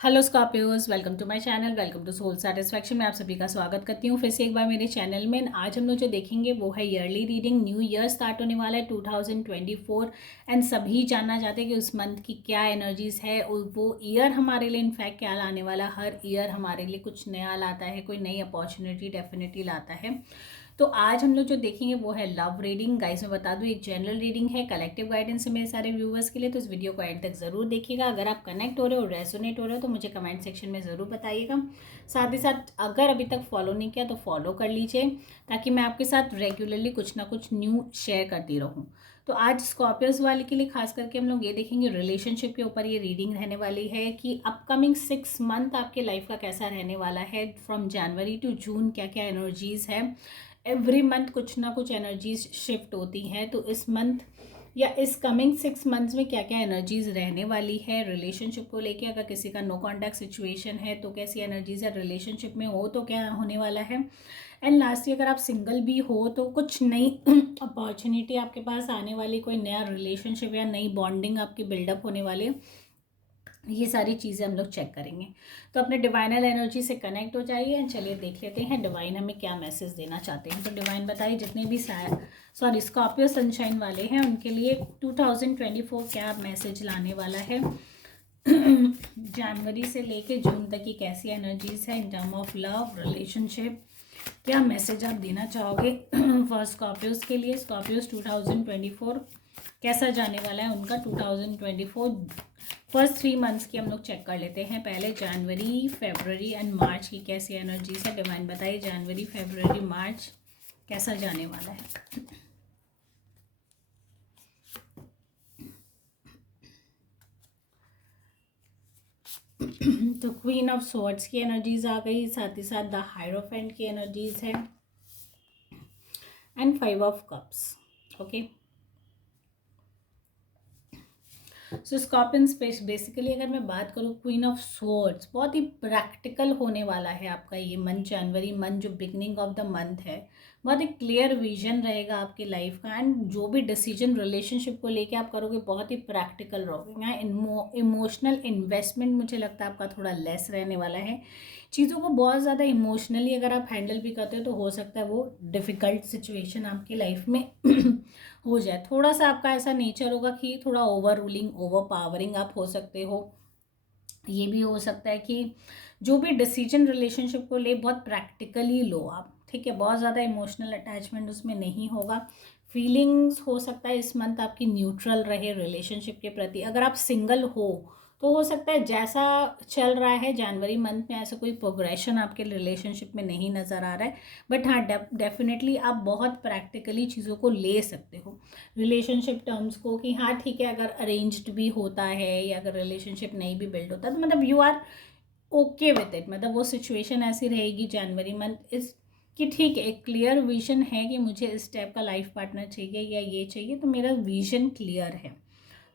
Hello Scorpios, welcome to my channel. Welcome to soul satisfaction. मैं आप सभी का स्वागत करती हूँ फिर से एक बार मेरे चैनल में। आज हम लोग जो देखेंगे वो है yearly reading. New year start होने वाला है 2024 एंड सभी जानना चाहते हैं कि उस मंथ की क्या एनर्जीज है और वो ईयर हमारे लिए इनफैक्ट क्या लाने वाला। हर ईयर हमारे लिए कुछ नया लाता है, कोई नई अपॉर्चुनिटी डेफिनेटली लाता है। तो आज हम लोग जो देखेंगे वो है लव रीडिंग। गाइस मैं बता दूं, एक जनरल रीडिंग है, कलेक्टिव गाइडेंस है मेरे सारे व्यूवर्स के लिए। तो इस वीडियो को एंड तक जरूर देखिएगा। अगर आप कनेक्ट हो रहे हो, रेजोनेट हो रहे हो तो मुझे कमेंट सेक्शन में ज़रूर बताइएगा। साथ ही साथ अगर अभी तक फॉलो नहीं किया तो फॉलो कर लीजिए, ताकि मैं आपके साथ रेगुलरली कुछ ना कुछ न्यू शेयर करती रहूँ। तो आज स्कॉर्पियोस वाले के लिए खास करके हम लोग ये देखेंगे, रिलेशनशिप के ऊपर ये रीडिंग रहने वाली है कि अपकमिंग 6 मंथ आपके लाइफ का कैसा रहने वाला है। फ्रॉम जनवरी टू जून क्या क्या एनर्जीज है। एवरी मंथ कुछ ना कुछ एनर्जीज शिफ्ट होती हैं। तो इस मंथ या इस कमिंग 6 मंथ्स में क्या क्या एनर्जीज रहने वाली है रिलेशनशिप को लेके। अगर किसी का नो कॉन्टैक्ट सिचुएशन है तो कैसी एनर्जीज है, रिलेशनशिप में हो तो क्या होने वाला है। एंड लास्टली अगर आप सिंगल भी हो तो कुछ नई अपॉर्चुनिटी आपके पास आने वाली, कोई नया रिलेशनशिप या नई बॉन्डिंग आपकी बिल्डअप होने वाली, ये सारी चीज़ें हम लोग चेक करेंगे। तो अपने डिवाइनल एनर्जी से कनेक्ट हो जाइए। चलिए देख लेते हैं डिवाइन हमें क्या मैसेज देना चाहते हैं। तो डिवाइन बताइए जितने भी स्कॉर्पियो सनशाइन वाले हैं उनके लिए 2024 क्या मैसेज लाने वाला है। जनवरी से लेके जून तक की कैसी एनर्जीज है in term of love relationship, क्या मैसेज आप देना चाहोगे फॉर स्कॉर्पियोज के लिए। स्कॉर्पियोज 2024 कैसा जाने वाला है उनका 2024 फर्स्ट 3 मंथ्स की हम लोग चेक कर लेते हैं। पहले जनवरी, फरवरी एंड मार्च की कैसी एनर्जीज है। डिवाइन बताइए जनवरी, फरवरी, मार्च कैसा जाने वाला है। तो क्वीन ऑफ स्वॉर्ड्स की एनर्जीज आ गई, साथ ही साथ द हायरोफेंट की एनर्जीज है and 5 of cups. Okay, so scorpion space basically अगर मैं बात करूँ, क्वीन ऑफ स्वॉर्ड्स बहुत ही प्रैक्टिकल होने वाला है आपका ये मंथ। जनवरी मंथ जो बिगनिंग ऑफ द मंथ है, बहुत ही क्लियर विजन रहेगा आपकी लाइफ का। एंड जो भी डिसीजन रिलेशनशिप को लेके आप करोगे बहुत ही प्रैक्टिकल रहोगे। यहाँ इमोशनल इन्वेस्टमेंट मुझे लगता है आपका थोड़ा लेस रहने वाला है। चीज़ों को बहुत ज़्यादा इमोशनली अगर आप हैंडल भी करते हो तो हो सकता है वो डिफ़िकल्ट सिचुएशन आपकी लाइफ में हो जाए। थोड़ा सा आपका ऐसा नेचर होगा कि थोड़ा ओवर रूलिंग, ओवर पावरिंग आप हो सकते हो। ये भी हो सकता है कि जो भी डिसीजन रिलेशनशिप को ले बहुत प्रैक्टिकली लो आप, ठीक है। बहुत ज़्यादा इमोशनल अटैचमेंट उसमें नहीं होगा। फीलिंग्स हो सकता है इस मंथ आपकी न्यूट्रल रहे रिलेशनशिप के प्रति। अगर आप सिंगल हो तो हो सकता है जैसा चल रहा है जनवरी मंथ में ऐसा कोई प्रोग्रेशन आपके रिलेशनशिप में नहीं नज़र आ रहा है। बट हाँ, डेफिनेटली आप बहुत प्रैक्टिकली चीज़ों को ले सकते हो रिलेशनशिप टर्म्स को, कि हाँ ठीक है, अगर अरेंज्ड भी होता है या अगर रिलेशनशिप नहीं भी बिल्ड होता तो मतलब you are okay with it. मतलब वो सिचुएशन ऐसी रहेगी जनवरी मंथ इस कि ठीक है, एक क्लियर विजन है कि मुझे इस टाइप का लाइफ पार्टनर चाहिए या ये चाहिए, तो मेरा विजन क्लियर है।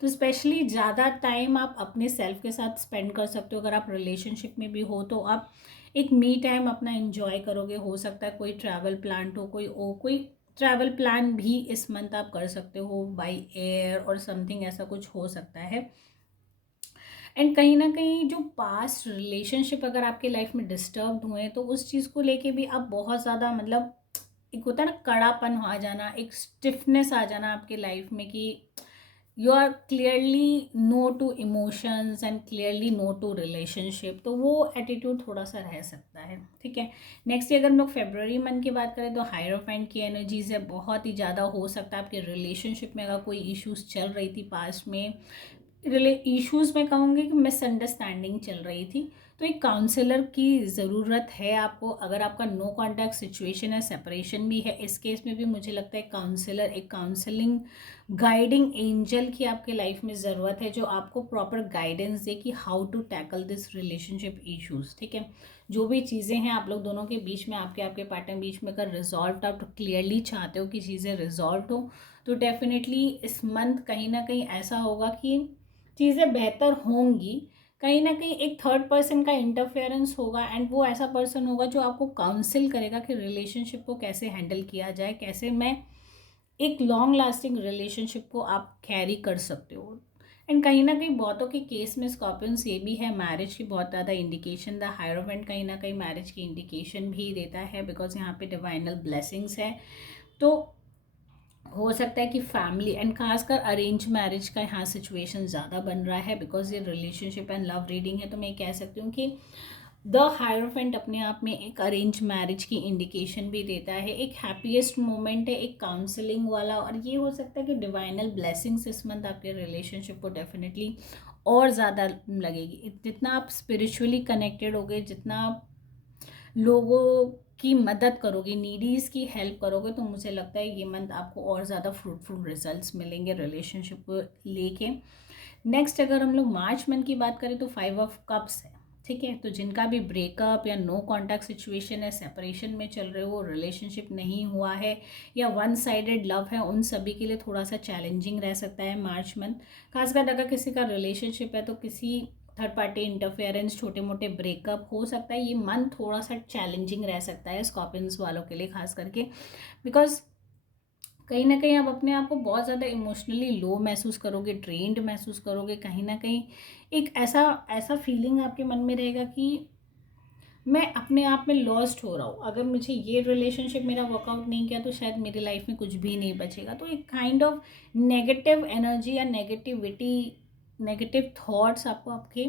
तो स्पेशली ज़्यादा टाइम आप अपने सेल्फ के साथ स्पेंड कर सकते हो। अगर आप रिलेशनशिप में भी हो तो आप एक मी टाइम अपना एंजॉय करोगे। हो सकता है कोई ट्रैवल प्लान हो, कोई ट्रैवल प्लान भी इस मंथ आप कर सकते हो बाय एयर और समथिंग, ऐसा कुछ हो सकता है। एंड कहीं ना कहीं जो पास्ट रिलेशनशिप अगर आपके लाइफ में डिस्टर्ब हुए तो उस चीज़ को लेके भी आप बहुत ज़्यादा, मतलब एक होता है ना कड़ापन आ जाना, एक स्टिफनेस आ जाना आपके लाइफ में कि you are clearly no to emotions and clearly no to relationship. तो वो एटीट्यूड थोड़ा सा रह सकता है, ठीक है। नेक्स्ट अगर हम लोग फेब्रवरी मंथ की बात करें तो हायरोफेंट की एनर्जीज है। बहुत ही ज़्यादा हो सकता है आपके रिलेशनशिप में अगर कोई इश्यूज चल रही थी पास्ट में, इश्यूज़ में कहूँगी कि मिसअंडरस्टैंडिंग चल रही थी, तो एक काउंसलर की ज़रूरत है आपको। अगर आपका नो कॉन्टैक्ट सिचुएशन है, सेपरेशन भी है, इस केस में भी मुझे लगता है काउंसलर, एक काउंसलिंग गाइडिंग एंजल की आपके लाइफ में ज़रूरत है, जो आपको प्रॉपर गाइडेंस दे कि how to tackle this relationship issues, ठीक है। जो भी चीज़ें हैं आप लोग दोनों के बीच में, आपके पार्टनर बीच में अगर रिजॉल्व आप क्लियरली चाहते हो कि चीज़ें रिजॉल्व हो, तो डेफिनेटली इस मंथ कहीं ना कहीं ऐसा होगा कि चीज़ें बेहतर होंगी। कहीं ना कहीं एक थर्ड पर्सन का इंटरफेरेंस होगा एंड वो ऐसा पर्सन होगा जो आपको काउंसिल करेगा कि रिलेशनशिप को कैसे हैंडल किया जाए, कैसे मैं एक लॉन्ग लास्टिंग रिलेशनशिप को आप कैरी कर सकते हो। एंड कहीं ना कहीं बहुतों के केस में स्कॉर्पियंस ये भी है, मैरिज की बहुत ज़्यादा इंडिकेशन, द हायरोफेंट कहीं ना कहीं मैरिज की इंडिकेशन भी देता है, बिकॉज यहाँ पे डिवाइनल ब्लेसिंग्स है। तो हो सकता है कि फैमिली एंड खासकर अरेंज मैरिज का यहाँ सिचुएशन ज़्यादा बन रहा है, बिकॉज ये रिलेशनशिप एंड लव रीडिंग है। तो मैं कह सकती हूँ कि द हायरोफेंट अपने आप में एक अरेंज मैरिज की इंडिकेशन भी देता है, एक हैप्पीएस्ट मोमेंट है, एक काउंसलिंग वाला। और ये हो सकता है कि डिवाइनल ब्लेसिंग्स इस मंथ आपके रिलेशनशिप को डेफिनेटली और ज़्यादा लगेगी। जितना आप स्पिरिचुअली कनेक्टेड होगे, जितना आप लोगों की मदद करोगे, नीडीज़ की हेल्प करोगे, तो मुझे लगता है ये मंथ आपको और ज़्यादा फ्रूटफुल रिजल्ट्स मिलेंगे रिलेशनशिप को लेके। नेक्स्ट अगर हम लोग मार्च मंथ की बात करें तो 5 ऑफ कप्स है, ठीक है। तो जिनका भी ब्रेकअप या नो कॉन्टैक्ट सिचुएशन है, सेपरेशन में चल रहे हो, रिलेशनशिप नहीं हुआ है या वन साइडेड लव है, उन सभी के लिए थोड़ा सा चैलेंजिंग रह सकता है मार्च मंथ। खासकर अगर किसी का रिलेशनशिप है तो किसी थर्ड पार्टी इंटरफेरेंस, छोटे मोटे ब्रेकअप हो सकता है। ये मंथ थोड़ा सा चैलेंजिंग रह सकता है स्कॉर्पियंस वालों के लिए खास करके, बिकॉज कहीं ना कहीं आप अपने आप को बहुत ज़्यादा इमोशनली लो महसूस करोगे, ड्रेन्ड महसूस करोगे। कहीं ना कहीं एक ऐसा ऐसा फीलिंग आपके मन में रहेगा कि मैं अपने आप में लॉस्ट हो रहा हूँ, अगर मुझे ये रिलेशनशिप मेरा वर्कआउट नहीं किया तो शायद मेरी लाइफ में कुछ भी नहीं बचेगा। तो एक काइंड ऑफ नेगेटिव एनर्जी या नेगेटिविटी, नेगेटिव थॉट्स आपको आपके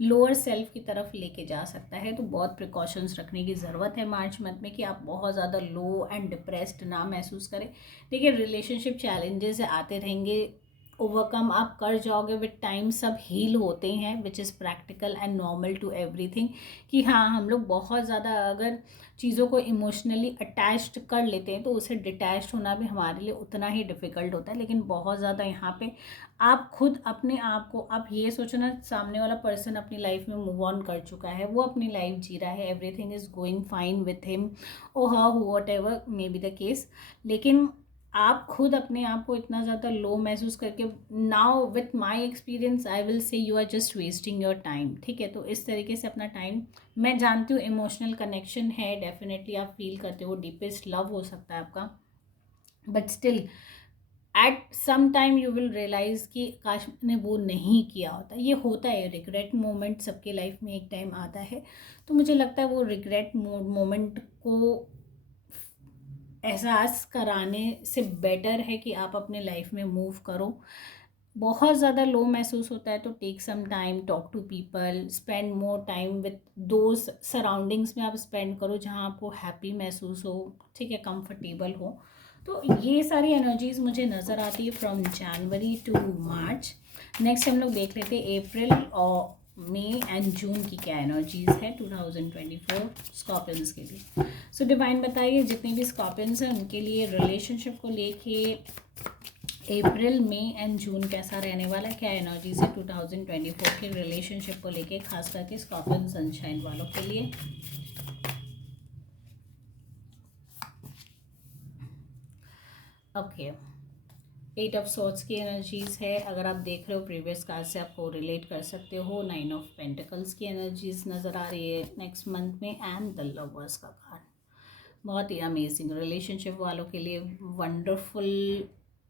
लोअर सेल्फ की तरफ लेके जा सकता है। तो बहुत प्रिकॉशंस रखने की ज़रूरत है मार्च मंथ में कि आप बहुत ज़्यादा लो एंड डिप्रेस्ड ना महसूस करें। देखिए, रिलेशनशिप चैलेंजेस आते रहेंगे, ओवरकम आप कर जाओगे विद टाइम, सब हील होते हैं, which is practical and normal to everything. कि हाँ, हम लोग बहुत ज़्यादा अगर चीज़ों को इमोशनली अटैच्ड कर लेते हैं तो उसे डिटैच्ड होना भी हमारे लिए उतना ही डिफ़िकल्ट होता है। लेकिन बहुत ज़्यादा यहाँ पे आप खुद अपने आप को, आप ये सोचना सामने वाला पर्सन अपनी लाइफ में मूव ऑन कर चुका है, वो अपनी लाइफ जी रहा है, everything is going fine with him और her, whatever may be the case. लेकिन आप खुद अपने आप को इतना ज़्यादा लो महसूस करके, now with my experience I will say you are just wasting your time, ठीक है। तो इस तरीके से अपना टाइम, मैं जानती हूँ इमोशनल कनेक्शन है, डेफिनेटली आप फील करते हो, डीपेस्ट लव हो सकता है आपका, but still at some time you will realise कि काश मैंने वो नहीं किया होता। ये होता है, रिग्रेट मोमेंट सबके लाइफ में एक टाइम आता है। तो मुझे लगता है वो रिग्रेट मोमेंट को एहसास कराने से बेटर है कि आप अपने लाइफ में मूव करो। बहुत ज़्यादा लो महसूस होता है तो take some time, talk to people, spend more time with those surroundings में आप स्पेंड करो जहाँ आपको हैप्पी महसूस हो, ठीक है, कंफर्टेबल हो। तो ये सारी एनर्जीज मुझे नज़र आती है from January to March. Next हम लोग देख लेते हैं अप्रैल और मई एंड जून की क्या एनर्जीज है 2024 स्कॉर्पियंस के लिए। सो डिवाइन बताइए जितने भी स्कॉर्पियंस हैं उनके लिए रिलेशनशिप को लेके अप्रैल, मई एंड जून कैसा रहने वाला है, क्या एनर्जीज है 2024 के रिलेशनशिप को लेके, खास करके स्कॉर्पियन सनशाइन वालों के लिए। ओके, 8 ऑफ सोर्ड्स की एनर्जीज है। अगर आप देख रहे हो प्रीवियस कार्ड से आपको रिलेट कर सकते हो। 9 ऑफ पेंटिकल्स की एनर्जीज नज़र आ रही है नेक्स्ट मंथ में, एंड द लवर्स का कार्ड। बहुत ही अमेजिंग रिलेशनशिप वालों के लिए वंडरफुल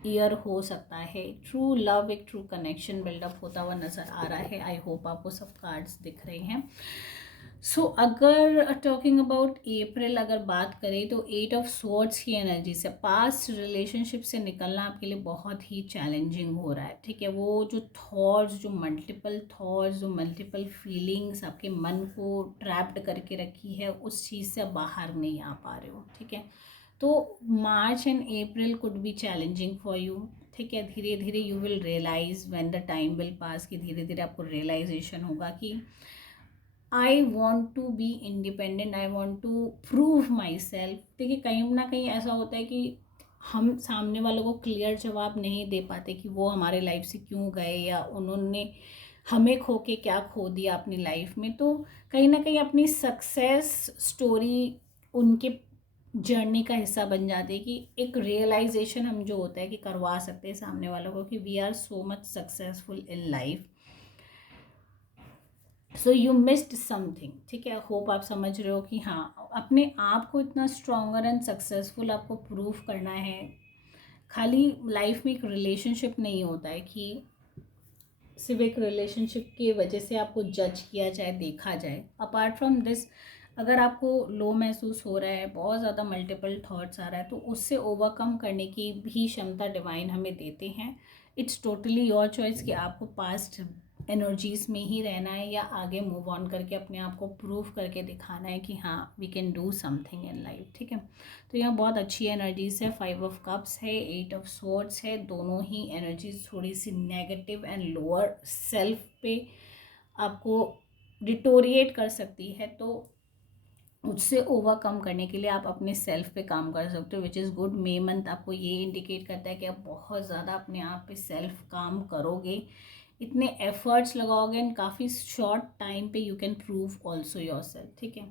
ईयर हो सकता है। ट्रू लव, एक ट्रू कनेक्शन बिल्डअप होता हुआ नज़र आ रहा है। आई होप आपको सब कार्ड्स दिख रहे हैं। सो अगर टॉकिंग अबाउट अप्रैल अगर बात करें तो 8 ऑफ स्वॉर्ड्स की एनर्जी से पास्ट रिलेशनशिप से निकलना आपके लिए बहुत ही चैलेंजिंग हो रहा है, ठीक है। वो जो थॉट्स, जो मल्टीपल फीलिंग्स आपके मन को ट्रैप्ड करके रखी है, उस चीज़ से आप बाहर नहीं आ पा रहे हो, ठीक है। तो March and April could be challenging for you, ठीक है। धीरे धीरे you will realise when the time will pass, कि धीरे धीरे आपको रियलाइजेशन होगा कि I want to be independent, I want to prove myself. देखिए, कहीं ना कहीं ऐसा होता है कि हम सामने वालों को क्लियर जवाब नहीं दे पाते कि वो हमारे लाइफ से क्यों गए या उन्होंने हमें खो के क्या खो दिया अपनी लाइफ में। तो कहीं ना कहीं अपनी सक्सेस स्टोरी उनके जर्नी का हिस्सा बन जाती है, कि एक रियलाइजेशन हम जो होता है कि करवा सकते हैं सामने वालों को कि we are so much successful in life, so you missed something, ठीक है। होप आप समझ रहे हो कि हाँ, अपने आप को इतना स्ट्रॉन्गर एंड सक्सेसफुल आपको प्रूव करना है। खाली लाइफ में एक रिलेशनशिप नहीं होता है कि सिविक रिलेशनशिप की वजह से आपको जज किया जाए, देखा जाए। अपार्ट फ्रॉम दिस, अगर आपको लो महसूस हो रहा है, बहुत ज़्यादा मल्टीपल थॉट्स आ रहा है, तो उससे ओवरकम करने की भी क्षमता डिवाइन हमें देते हैं। इट्स टोटली योर चॉइस कि आपको पास्ट एनर्जीज़ में ही रहना है या आगे मूव ऑन करके अपने आप को प्रूव करके दिखाना है कि हाँ we can do something in life, ठीक है। तो यहाँ बहुत अच्छी एनर्जीज है, 5 ऑफ कप्स है, 8 ऑफ स्वॉर्ड्स है। दोनों ही एनर्जीज थोड़ी सी नेगेटिव एंड लोअर सेल्फ पे आपको डिटोरिएट कर सकती है, तो उससे ओवरकम करने के लिए आप अपने सेल्फ पे काम कर सकते हो, which is good. May month आपको ये इंडिकेट करता है कि आप बहुत ज़्यादा अपने आप पे सेल्फ काम करोगे, इतने एफर्ट्स लगाओगे एंड काफ़ी शॉर्ट टाइम पे you can prove also your self, ठीक है।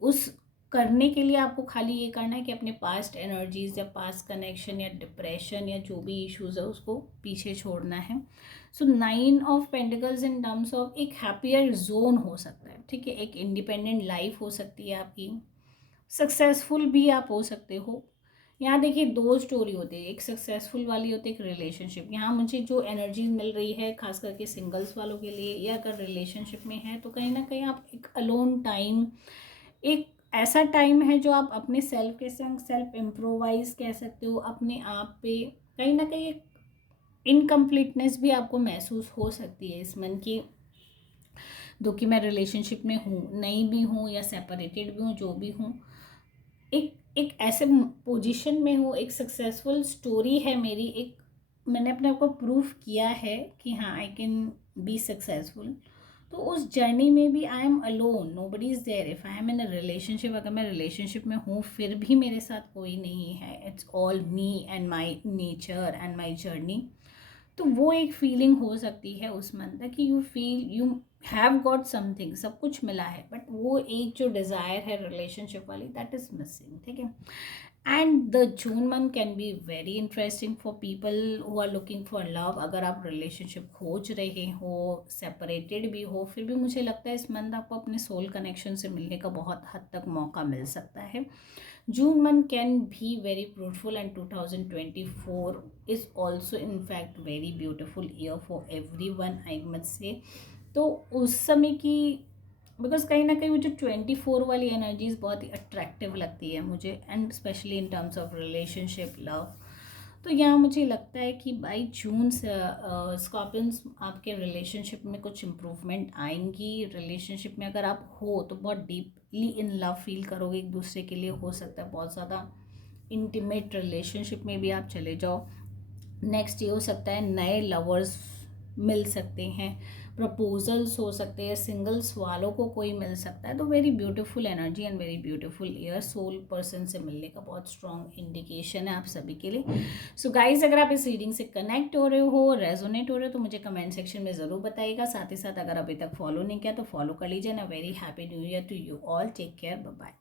उस करने के लिए आपको खाली ये करना है कि अपने पास्ट एनर्जीज या पास्ट कनेक्शन या डिप्रेशन या जो भी इश्यूज है उसको पीछे छोड़ना है। सो 9 of pentacles in terms of एक हैप्पियर जोन हो सकता है, ठीक है। एक इंडिपेंडेंट लाइफ हो सकती है आपकी, सक्सेसफुल भी आप हो सकते हो। यहाँ देखिए 2 स्टोरी होती है, एक सक्सेसफुल वाली होती है, एक रिलेशनशिप। यहाँ मुझे जो एनर्जी मिल रही है खास करके सिंगल्स वालों के लिए, या अगर रिलेशनशिप में है तो कहीं ना कहीं आप एक अलोन टाइम, एक ऐसा टाइम है जो आप अपने सेल्फ के संग सेल्फ इम्प्रोवाइज कह सकते हो, अपने आप पे कहीं ना कहीं एक इनकम्प्लीटनेस भी आपको महसूस हो सकती है इस मन की। दो कि मैं रिलेशनशिप में हूँ, नहीं भी हूँ या सेपरेटेड भी हूँ, जो भी हूँ, एक एक ऐसे पोजीशन में हूँ, एक सक्सेसफुल स्टोरी है मेरी, एक मैंने अपने आप को प्रूव किया है कि हाँ आई कैन बी सक्सेसफुल। तो उस जर्नी में भी I am alone, nobody is there. If I am in a relationship, अगर मैं रिलेशनशिप में हूँ फिर भी मेरे साथ कोई नहीं है, it's all me and my nature and my journey, तो वो एक फीलिंग हो सकती है उस मंथ कि you feel you have got something, सब कुछ मिला है, बट वो एक जो डिज़ायर है रिलेशनशिप वाली, दैट इज़ मिसिंग, ठीक है। And the June month can be very interesting for people who are looking for love. अगर आप रिलेशनशिप खोज रहे हो, सेपरेटेड भी हो, फिर भी मुझे लगता है इस मंथ आपको अपने सोल कनेक्शन से मिलने का बहुत हद तक मौका मिल सकता है। June month can be very fruitful and 2024 is also in fact very beautiful year for everyone, I must say. तो उस समय की, बिकॉज कहीं ना कहीं वो जो 24 वाली एनर्जीज बहुत ही अट्रैक्टिव लगती है मुझे, and specially in terms of relationship love. तो यहाँ मुझे लगता है कि बाई जून से स्कॉर्पियंस आपके रिलेशनशिप में कुछ इम्प्रूवमेंट आएंगी। रिलेशनशिप में अगर आप हो तो बहुत डीपली इन लव फील करोगे एक दूसरे के लिए, हो सकता है बहुत ज़्यादा इंटीमेट रिलेशनशिप में भी आप चले जाओ। नेक्स्ट ये हो सकता है नए लवर्स मिल सकते हैं, प्रपोजल्स हो सकते हैं, सिंगल्स वालों को कोई मिल सकता है। तो very beautiful energy and very beautiful year, soul person से मिलने का बहुत स्ट्रॉन्ग इंडिकेशन है आप सभी के लिए। सो गाइज, अगर आप इस रीडिंग से कनेक्ट हो रहे हो, रेजोनेट हो रहे हो, तो मुझे कमेंट सेक्शन में ज़रूर बताइएगा। साथ ही साथ अगर अभी तक फॉलो नहीं किया तो फॉलो कर लीजिए ना। Very happy new year to you all, take care, bye bye.